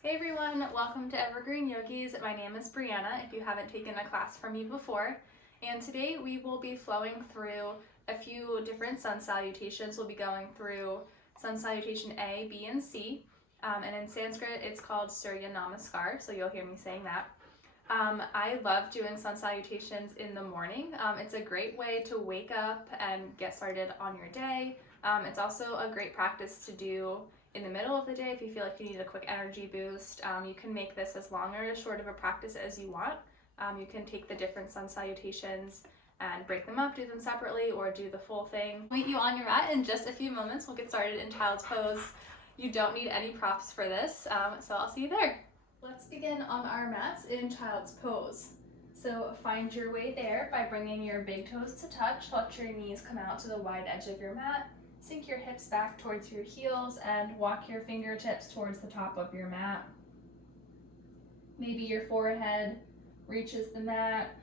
Hey everyone, welcome to Evergreen Yogis. My name is Breanna, if you haven't taken a class from me before. And today we will be flowing through a few different sun salutations. We'll be going through sun salutation A, B, and C. And in Sanskrit, it's called Surya Namaskar, so you'll hear me saying that. I love doing sun salutations in the morning. It's a great way to wake up and get started on your day. It's also a great practice to do in the middle of the day if you feel like you need a quick energy boost. You can make this as long or as short of a practice as you want. You can take the different sun salutations and break them up, do them separately, or do the full thing. Meet you on your mat in just a few moments. We'll get started in child's pose. You don't need any props for this, so I'll see you there. Let's begin on our mats in child's pose. So find your way there by bringing your big toes to touch. Let your knees come out to the wide edge of your mat. Sink your hips back towards your heels and walk your fingertips towards the top of your mat. Maybe your forehead reaches the mat.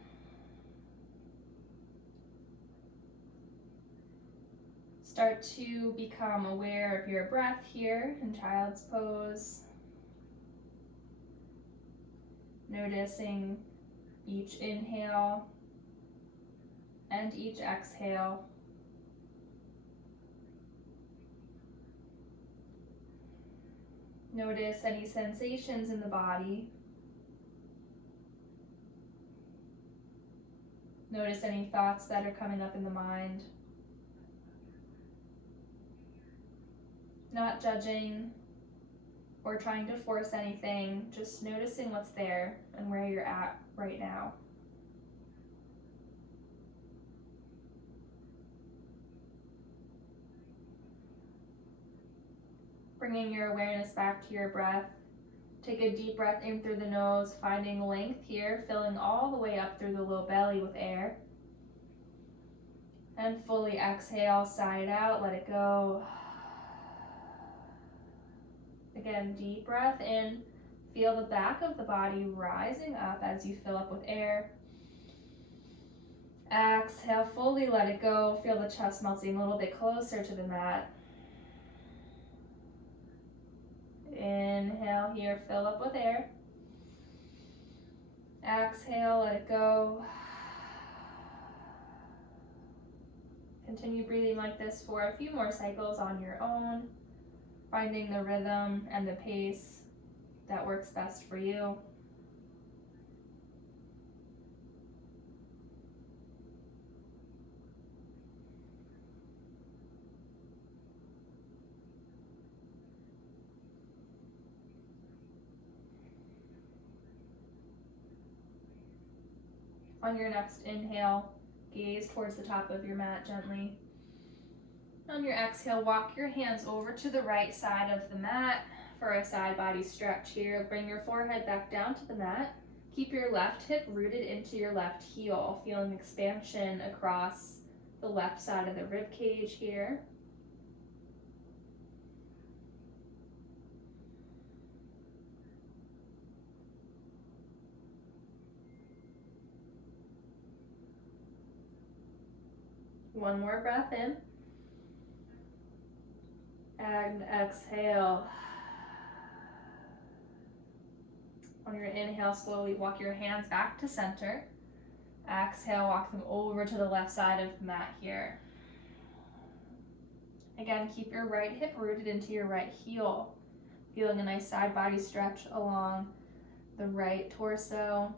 Start to become aware of your breath here in child's pose. Noticing each inhale and each exhale. Notice any sensations in the body. Notice any thoughts that are coming up in the mind. Not judging or trying to force anything, just noticing what's there and where you're at right now. Bringing your awareness back to your breath. Take a deep breath in through the nose, finding length here, filling all the way up through the low belly with air. And fully exhale, sigh it out, let it go. Again, deep breath in. Feel the back of the body rising up as you fill up with air. Exhale, fully let it go. Feel the chest melting a little bit closer to the mat. Inhale here, fill up with air. Exhale, let it go. Continue breathing like this for a few more cycles on your own, finding the rhythm and the pace that works best for you. On your next inhale, gaze towards the top of your mat gently. On your exhale, walk your hands over to the right side of the mat for a side body stretch here. Bring your forehead back down to the mat. Keep your left hip rooted into your left heel, feeling expansion across the left side of the rib cage here. One more breath in. And exhale. On your inhale, slowly walk your hands back to center. Exhale, walk them over to the left side of the mat here. Again, keep your right hip rooted into your right heel. Feeling a nice side body stretch along the right torso.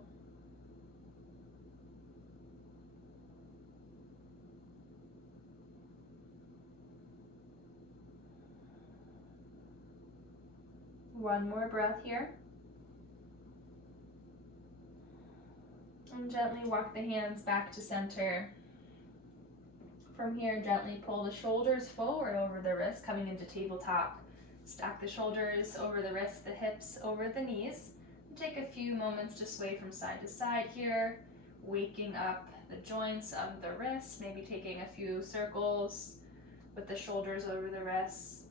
One more breath here. And gently walk the hands back to center. From here, gently pull the shoulders forward over the wrists, coming into tabletop. Stack the shoulders over the wrists, the hips over the knees. And take a few moments to sway from side to side here, waking up the joints of the wrists, maybe taking a few circles with the shoulders over the wrists.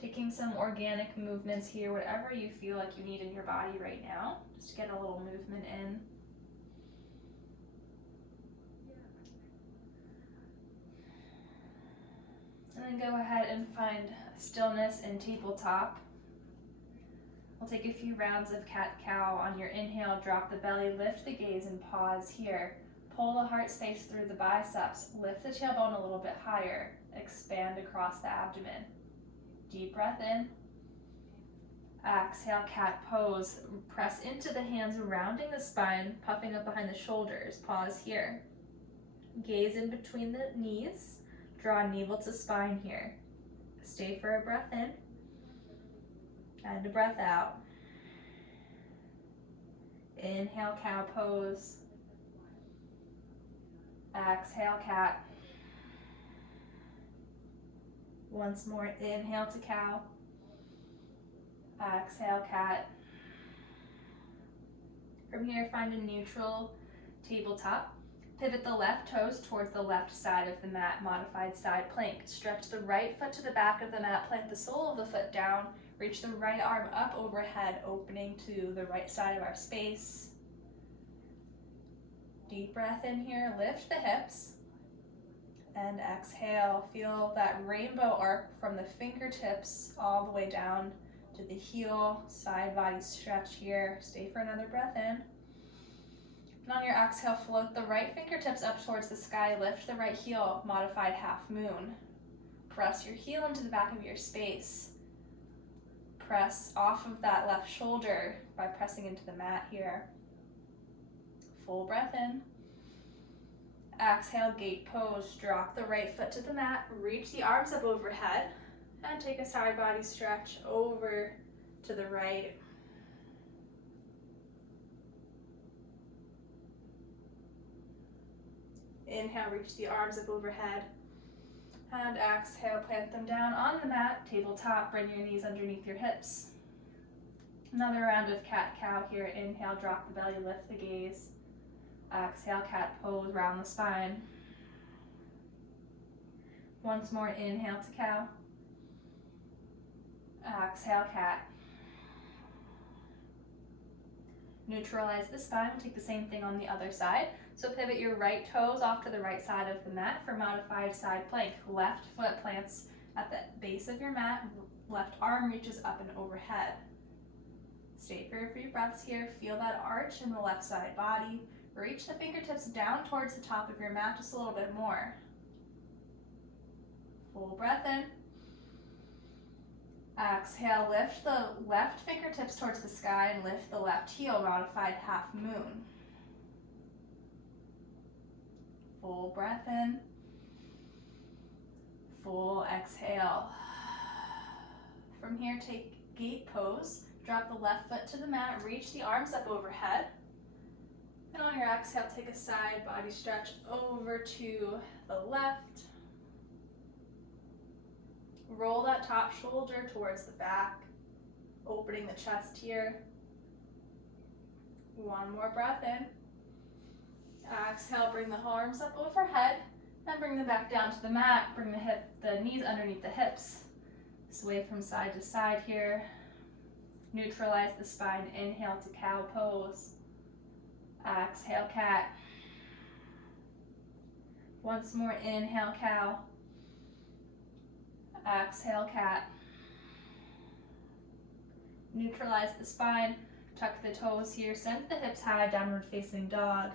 Taking some organic movements here, whatever you feel like you need in your body right now. Just get a little movement in. And then go ahead and find stillness in tabletop. We'll take a few rounds of cat-cow. On your inhale, drop the belly, lift the gaze, and pause here. Pull the heart space through the biceps. Lift the tailbone a little bit higher. Expand across the abdomen. Deep breath in. Exhale, cat pose. Press into the hands, rounding the spine, puffing up behind the shoulders. Pause here. Gaze in between the knees. Draw navel to spine here. Stay for a breath in. And a breath out. Inhale, cow pose. Exhale, cat. Once more, inhale to cow. Exhale, cat. From here, find a neutral tabletop. Pivot the left toes towards the left side of the mat, modified side plank. Stretch the right foot to the back of the mat, plant the sole of the foot down, reach the right arm up overhead, opening to the right side of our space. Deep breath in here, lift the hips, and exhale. Feel that rainbow arc from the fingertips all the way down to the heel, side body stretch here. Stay for another breath in. And on your exhale, float the right fingertips up towards the sky, lift the right heel, modified half moon. Press your heel into the back of your space. Press off of that left shoulder by pressing into the mat here. Full breath in. Exhale, gate pose. Drop the right foot to the mat, reach the arms up overhead, and take a side body stretch over to the right. Inhale, reach the arms up overhead. And exhale, plant them down on the mat, tabletop. Bring your knees underneath your hips. Another round of cat-cow here. Inhale, drop the belly, lift the gaze. Exhale, cat pose, round the spine. Once more, inhale to cow. Exhale, cat. Neutralize the spine. We'll take the same thing on the other side. So pivot your right toes off to the right side of the mat for modified side plank. Left foot plants at the base of your mat. Left arm reaches up and overhead. Stay for a few breaths here. Feel that arch in the left side body. Reach the fingertips down towards the top of your mat just a little bit more. Full breath in. Exhale, lift the left fingertips towards the sky and lift the left heel, modified half moon. Full breath in. Full exhale. From here, take gate pose. Drop the left foot to the mat, reach the arms up overhead. And on your exhale, take a side body stretch over to the left. Roll that top shoulder towards the back, opening the chest here. One more breath in. Exhale, bring the arms up overhead and bring them back down to the mat. Bring the knees underneath the hips. Sway from side to side here. Neutralize the spine. Inhale to cow pose. Exhale, cat. Once more, inhale, cow. Exhale, cat. Neutralize the spine. Tuck the toes here. Send the hips high, downward facing dog.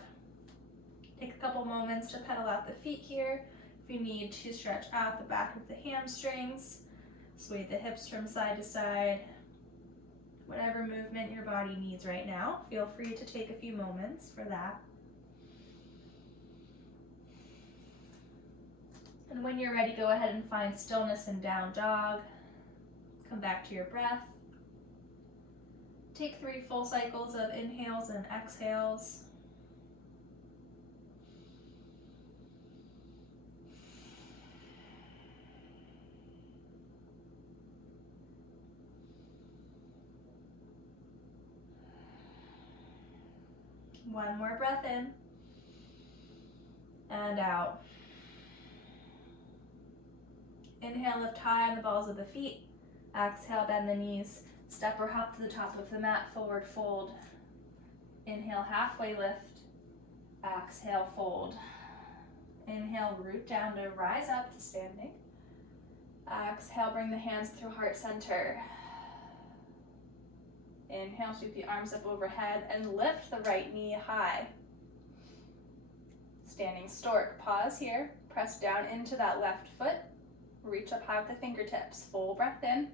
Take a couple moments to pedal out the feet here. If you need to stretch out the back of the hamstrings, sway the hips from side to side. Whatever movement your body needs right now, feel free to take a few moments for that. And when you're ready, go ahead and find stillness in down dog. Come back to your breath. Take 3 full cycles of inhales and exhales. One more breath in and out. Inhale, lift high on the balls of the feet. Exhale, bend the knees. Step or hop to the top of the mat, forward fold. Inhale, halfway lift. Exhale, fold. Inhale, root down to rise up to standing. Exhale, bring the hands through heart center. Inhale, sweep the arms up overhead and lift the right knee high. Standing stork, pause here, press down into that left foot, reach up high with the fingertips, full breath in.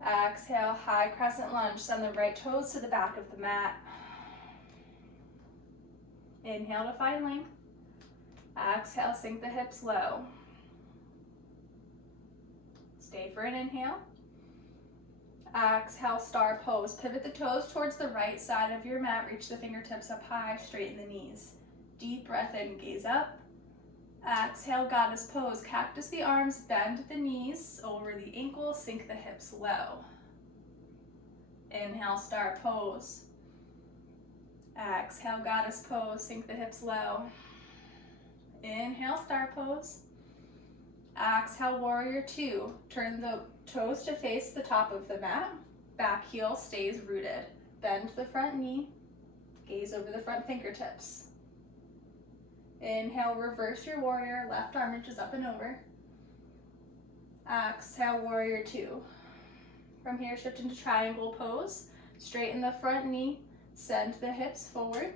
Exhale, high crescent lunge, send the right toes to the back of the mat. Inhale to find length. Exhale, sink the hips low. Stay for an inhale. Exhale, star pose. Pivot the toes towards the right side of your mat. Reach the fingertips up high, straighten the knees. Deep breath in, gaze up. Exhale, goddess pose. Cactus the arms, bend the knees over the ankles, sink the hips low. Inhale, star pose. Exhale, goddess pose, sink the hips low. Inhale, star pose. Exhale, warrior two. Turn the toes to face the top of the mat. Back heel stays rooted. Bend the front knee. Gaze over the front fingertips. Inhale, reverse your warrior. Left arm reaches up and over. Exhale, warrior two. From here, shift into triangle pose. Straighten the front knee. Send the hips forward.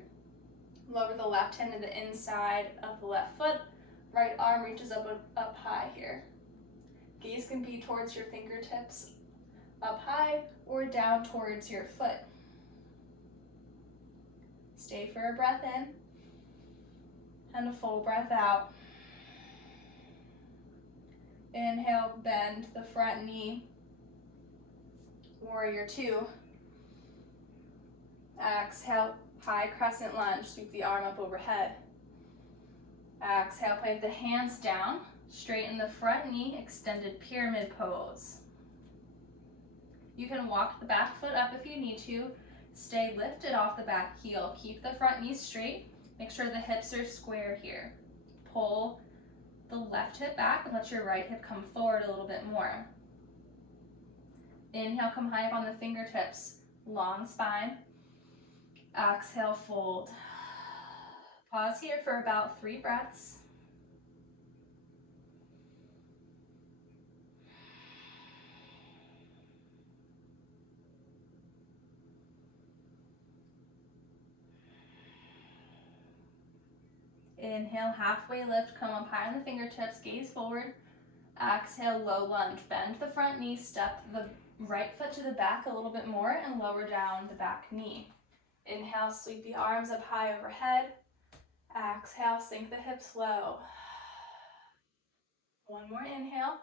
Lower the left hand to the inside of the left foot. Right arm reaches up high here. Gaze can be towards your fingertips, up high, or down towards your foot. Stay for a breath in, and a full breath out. Inhale, bend the front knee. Warrior two. Exhale, high crescent lunge, sweep the arm up overhead. Exhale, plant the hands down, straighten the front knee, extended pyramid pose. You can walk the back foot up if you need to. Stay lifted off the back heel. Keep the front knee straight. Make sure the hips are square here. Pull the left hip back and let your right hip come forward a little bit more. Inhale, come high up on the fingertips, long spine. Exhale, fold. Pause here for about 3 breaths. Inhale, halfway lift, come up high on the fingertips, gaze forward. Exhale, low lunge. Bend the front knee, step the right foot to the back a little bit more and lower down the back knee. Inhale, sweep the arms up high overhead. Exhale, sink the hips low. One more inhale.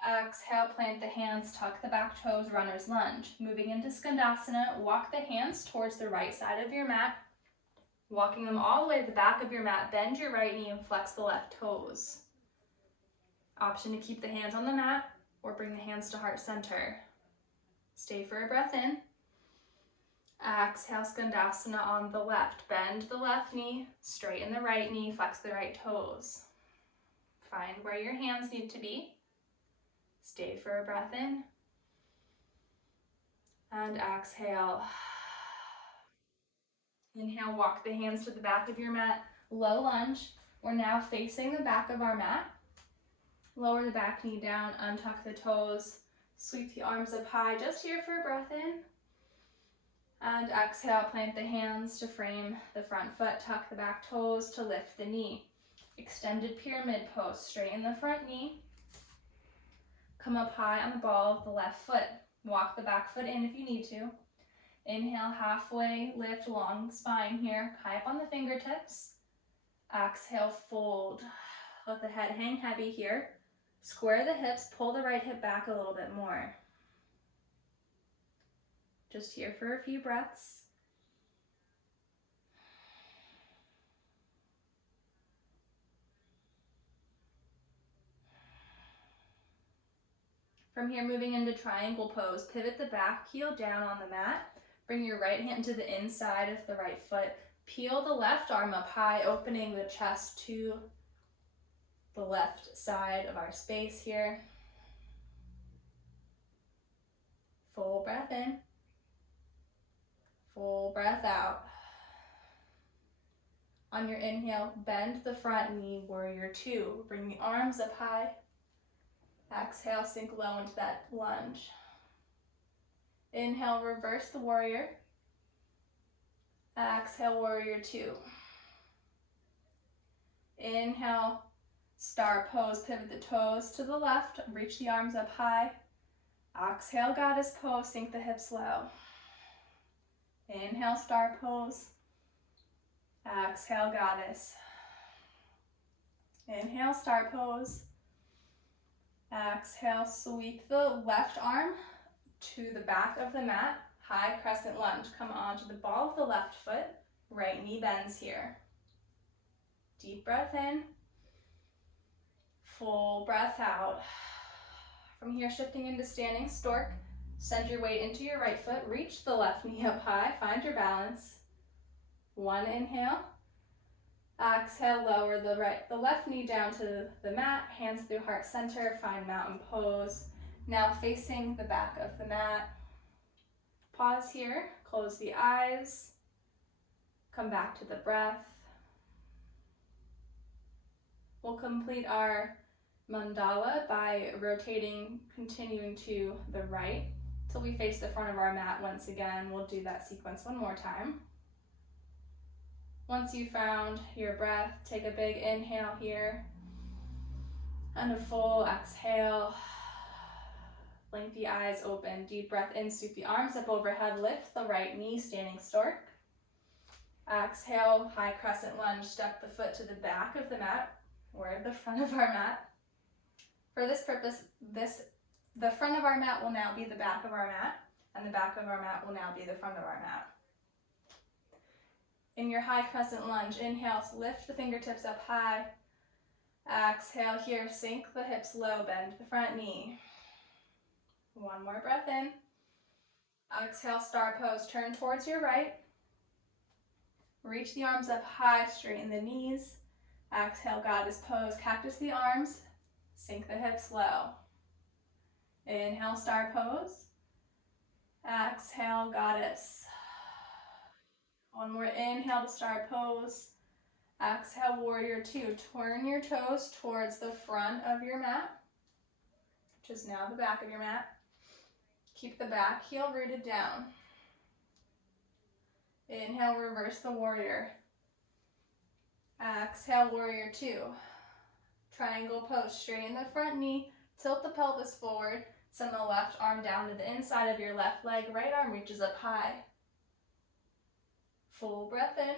Exhale, plant the hands, tuck the back toes, runner's lunge. Moving into Skandasana, walk the hands towards the right side of your mat. Walking them all the way to the back of your mat, bend your right knee and flex the left toes. Option to keep the hands on the mat or bring the hands to heart center. Stay for a breath in. Exhale, Skandasana on the left. Bend the left knee, straighten the right knee, flex the right toes. Find where your hands need to be. Stay for a breath in. And exhale. Inhale, walk the hands to the back of your mat, low lunge. We're now facing the back of our mat. Lower the back knee down, untuck the toes, sweep the arms up high, just here for a breath in. And exhale, plant the hands to frame the front foot, tuck the back toes to lift the knee. Extended pyramid pose, straighten the front knee. Come up high on the ball of the left foot. Walk the back foot in if you need to. Inhale, halfway lift, long spine here, high up on the fingertips. Exhale, fold. Let the head hang heavy here. Square the hips, pull the right hip back a little bit more. Just here for a few breaths. From here, moving into triangle pose, pivot the back heel down on the mat. Bring your right hand to the inside of the right foot. Peel the left arm up high, opening the chest to the left side of our space here. Full breath in. Full breath out. On your inhale, bend the front knee, warrior two. Bring the arms up high. Exhale, sink low into that lunge. Inhale, reverse the warrior. Exhale, warrior two. Inhale, star pose, pivot the toes to the left, reach the arms up high. Exhale, goddess pose, sink the hips low. Inhale, star pose. Exhale, goddess. Inhale, star pose. Exhale, sweep the left arm to the back of the mat. High crescent lunge. Come onto the ball of the left foot. Right knee bends here. Deep breath in. Full breath out. From here, shifting into standing stork. Send your weight into your right foot. Reach the left knee up high. Find your balance. One inhale. Exhale, lower the left knee down to the mat. Hands through heart center. Find mountain pose. Now facing the back of the mat. Pause here. Close the eyes. Come back to the breath. We'll complete our mandala by rotating, continuing to the right till we face the front of our mat once again. We'll do that sequence one more time. Once you've found your breath, take a big inhale here and a full exhale. Blink the eyes open. Deep breath in, sweep the arms up overhead, lift the right knee, standing stork. Exhale, high crescent lunge, step the foot to the back of the mat. We're at the front of our mat. For this purpose, the front of our mat will now be the back of our mat, and the back of our mat will now be the front of our mat. In your high crescent lunge, inhale, lift the fingertips up high. Exhale here, sink the hips low, bend the front knee. One more breath in. Exhale, star pose, turn towards your right. Reach the arms up high, straighten the knees. Exhale, goddess pose, cactus the arms, sink the hips low. Inhale, star pose. Exhale, goddess. One more inhale to star pose. Exhale, warrior two. Turn your toes towards the front of your mat, which is now the back of your mat. Keep the back heel rooted down. Inhale, reverse the warrior. Exhale, warrior two. Triangle pose, straighten the front knee, tilt the pelvis forward, send the left arm down to the inside of your left leg, right arm reaches up high. Full breath in.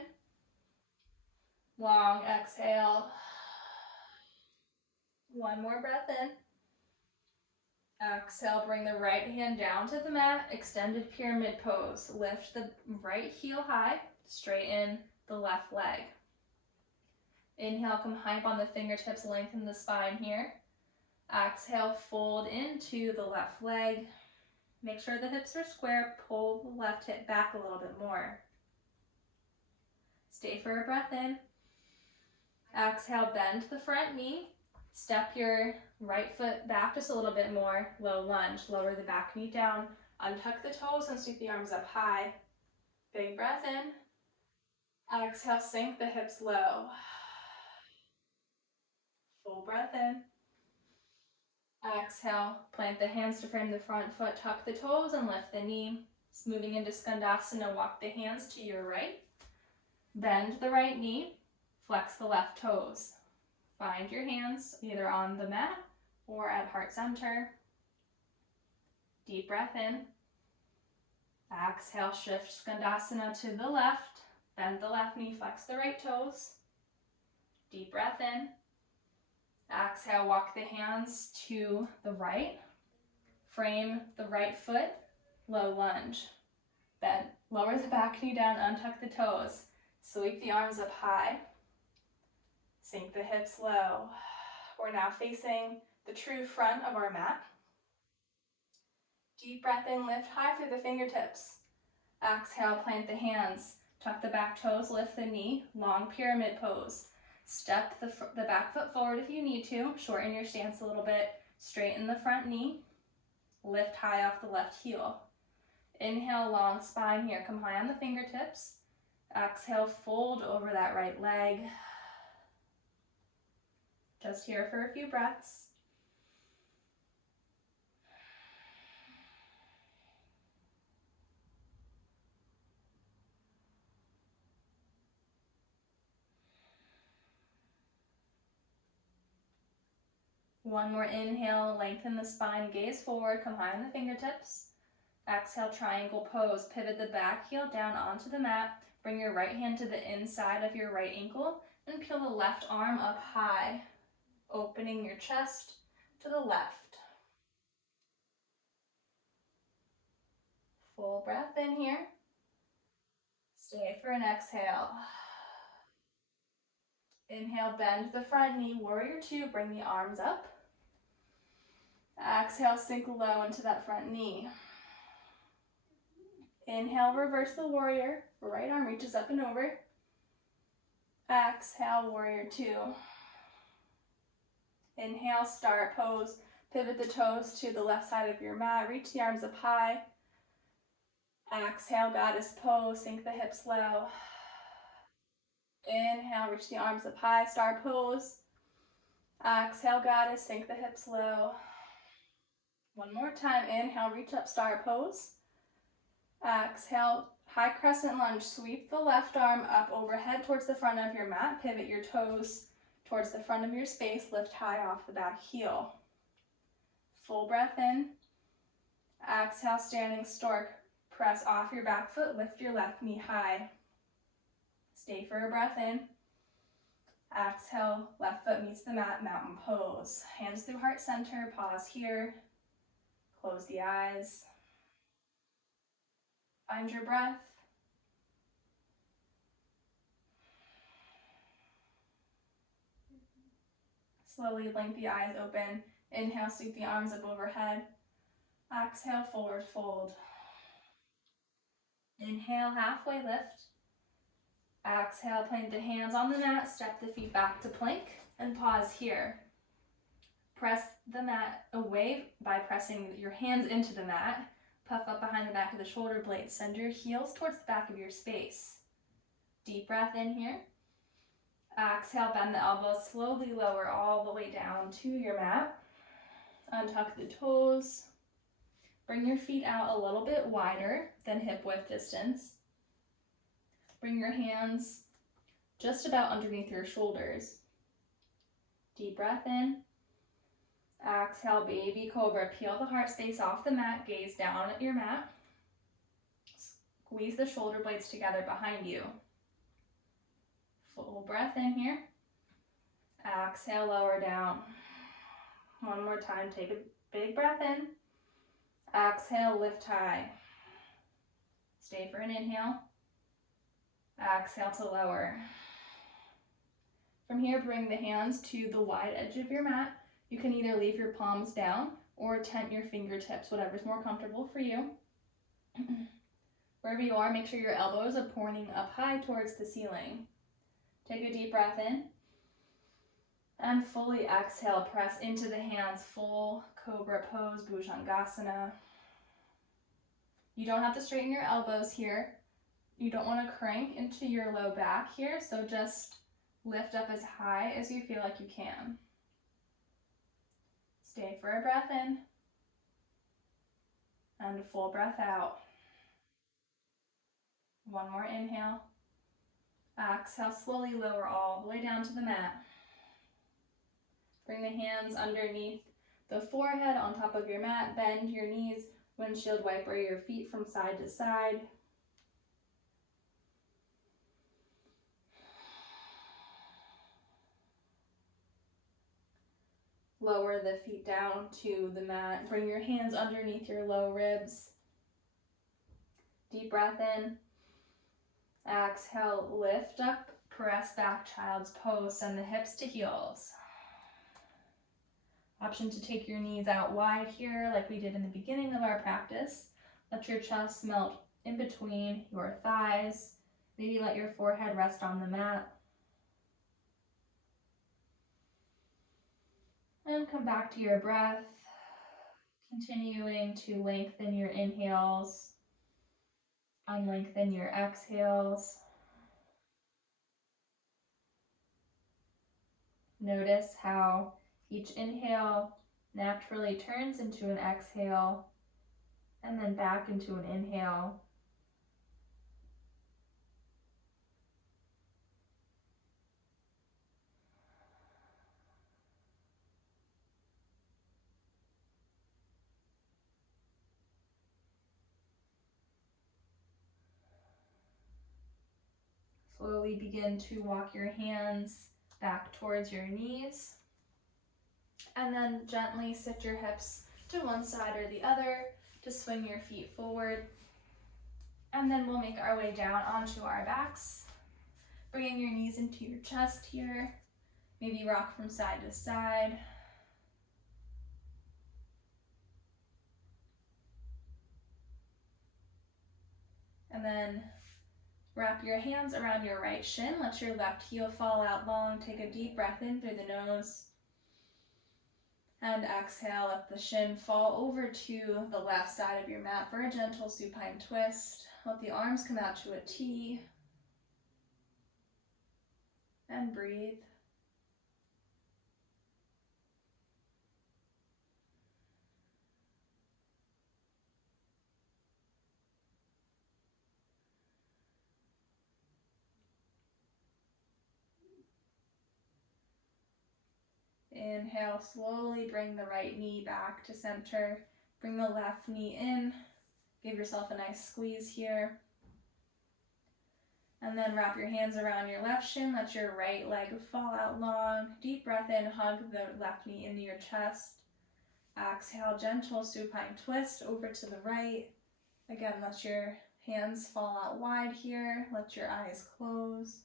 Long exhale. One more breath in. Exhale, bring the right hand down to the mat, extended pyramid pose. Lift the right heel high, straighten the left leg. Inhale, come high up on the fingertips, lengthen the spine here. Exhale, fold into the left leg. Make sure the hips are square, pull the left hip back a little bit more. Stay for a breath in. Exhale, bend the front knee. Step your right foot back just a little bit more. Low lunge, lower the back knee down. Untuck the toes and sweep the arms up high. Big breath in. Exhale, sink the hips low. Full breath in. Exhale, plant the hands to frame the front foot, tuck the toes and lift the knee. Moving into Skandasana, walk the hands to your right. Bend the right knee, flex the left toes. Find your hands either on the mat or at heart center. Deep breath in. Exhale, shift Skandasana to the left. Bend the left knee, flex the right toes. Deep breath in. Exhale, walk the hands to the right. Frame the right foot, low lunge. Then lower the back knee down, untuck the toes. Sweep the arms up high. Sink the hips low. We're now facing the true front of our mat. Deep breath in, lift high through the fingertips. Exhale, plant the hands. Tuck the back toes, lift the knee, long pyramid pose. Step the back foot forward if you need to. Shorten your stance a little bit. Straighten the front knee. Lift high off the left heel. Inhale, long spine here. Come high on the fingertips. Exhale, fold over that right leg. Just here for a few breaths. One more inhale, lengthen the spine, gaze forward, come high on the fingertips. Exhale, triangle pose, pivot the back heel down onto the mat. Bring your right hand to the inside of your right ankle and peel the left arm up high, opening your chest to the left. Full breath in here. Stay for an exhale. Inhale, bend the front knee, warrior two, bring the arms up. Exhale, sink low into that front knee. Inhale, reverse the warrior, right arm reaches up and over. Exhale, warrior two. Inhale, start pose, pivot the toes to the left side of your mat, reach the arms up high. Exhale, goddess pose, sink the hips low. Inhale, reach the arms up high, star pose. Exhale, goddess, sink the hips low. One more time, inhale, reach up, star pose. Exhale, high crescent lunge, sweep the left arm up overhead towards the front of your mat, pivot your toes towards the front of your space, lift high off the back heel. Full breath in. Exhale, standing stork, press off your back foot, lift your left knee high. Stay for a breath in. Exhale, left foot meets the mat, mountain pose. Hands through heart center, pause here. Close the eyes. Find your breath. Slowly blink the eyes open. Inhale, sweep the arms up overhead. Exhale, forward fold. Inhale, halfway lift. Exhale, plant the hands on the mat, step the feet back to plank, and pause here. Press the mat away by pressing your hands into the mat. Puff up behind the back of the shoulder blades. Send your heels towards the back of your space. Deep breath in here. Exhale, bend the elbows, slowly lower all the way down to your mat. Untuck the toes. Bring your feet out a little bit wider than hip width distance. Bring your hands just about underneath your shoulders. Deep breath in. Exhale, baby cobra. Peel the heart space off the mat, gaze down at your mat. Squeeze the shoulder blades together behind you. Full breath in here. Exhale, lower down. One more time, take a big breath in. Exhale, lift high. Stay for an inhale. Exhale to lower. From here, bring the hands to the wide edge of your mat. You can either leave your palms down or tent your fingertips, whatever's more comfortable for you. Wherever you are, make sure your elbows are pointing up high towards the ceiling. Take a deep breath in. And fully exhale, press into the hands, full cobra pose, Bhujangasana. You don't have to straighten your elbows here. You don't want to crank into your low back here, so just lift up as high as you feel like you can. Stay for a breath in, and a full breath out. One more inhale. Exhale, slowly lower all the way down to the mat. Bring the hands underneath the forehead on top of your mat. Bend your knees, windshield wiper your feet from side to side. Lower the feet down to the mat. Bring your hands underneath your low ribs. Deep breath in. Exhale, lift up, press back, child's pose. Send the hips to heels. Option to take your knees out wide here like we did in the beginning of our practice. Let your chest melt in between your thighs. Maybe let your forehead rest on the mat. And come back to your breath, continuing to lengthen your inhales, unlengthen your exhales. Notice how each inhale naturally turns into an exhale and then back into an inhale. Slowly begin to walk your hands back towards your knees. And then gently sit your hips to one side or the other to swing your feet forward. And then we'll make our way down onto our backs, bringing your knees into your chest here. Maybe rock from side to side. And then wrap your hands around your right shin. Let your left heel fall out long. Take a deep breath in through the nose. And exhale, let the shin fall over to the left side of your mat for a gentle supine twist. Let the arms come out to a T. And breathe. Inhale, slowly bring the right knee back to center. Bring the left knee in. Give yourself a nice squeeze here. And then wrap your hands around your left shin. Let your right leg fall out long. Deep breath in, hug the left knee into your chest. Exhale, gentle supine twist over to the right. Again, let your hands fall out wide here. Let your eyes close.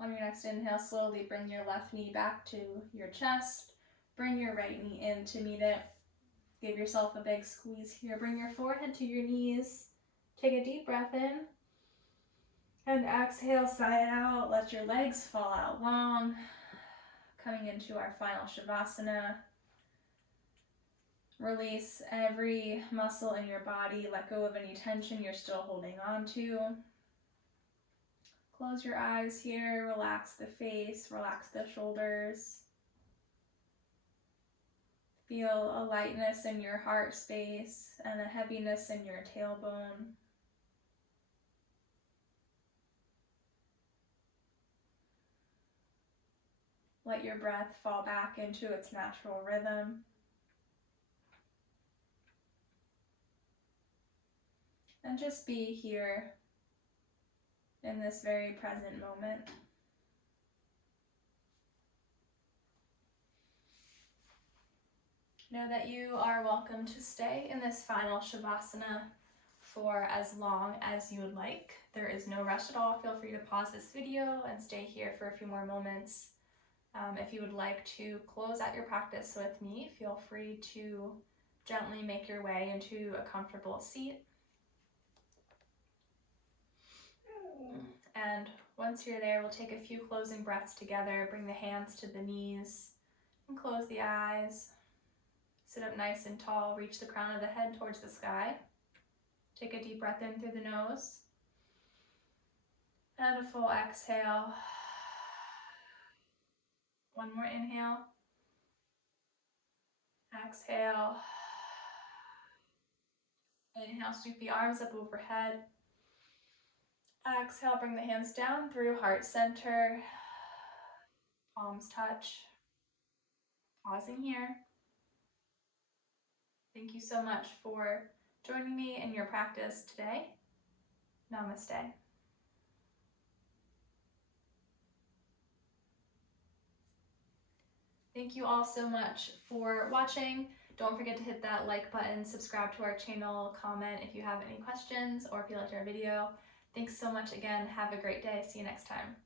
On your next inhale, slowly bring your left knee back to your chest. Bring your right knee in to meet it. Give yourself a big squeeze here. Bring your forehead to your knees. Take a deep breath in. And exhale, sigh it out. Let your legs fall out long. Coming into our final Shavasana. Release every muscle in your body. Let go of any tension you're still holding on to. Close your eyes here. Relax the face. Relax the shoulders. Feel a lightness in your heart space and a heaviness in your tailbone. Let your breath fall back into its natural rhythm. And just be here in this very present moment. Know that you are welcome to stay in this final Shavasana for as long as you would like. There is no rush at all. Feel free to pause this video and stay here for a few more moments. If you would like to close out your practice with me, feel free to gently make your way into a comfortable seat. And once you're there, we'll take a few closing breaths together. Bring the hands to the knees and close the eyes. Sit up nice and tall. Reach the crown of the head towards the sky. Take a deep breath in through the nose. And a full exhale. One more inhale. Exhale. Inhale, sweep the arms up overhead. Exhale, bring the hands down through heart center. Palms touch. Pausing here. Thank you so much for joining me in your practice today. Namaste. Thank you all so much for watching. Don't forget to hit that like button, subscribe to our channel, comment if you have any questions or if you liked our video. Thanks so much again. Have a great day. See you next time.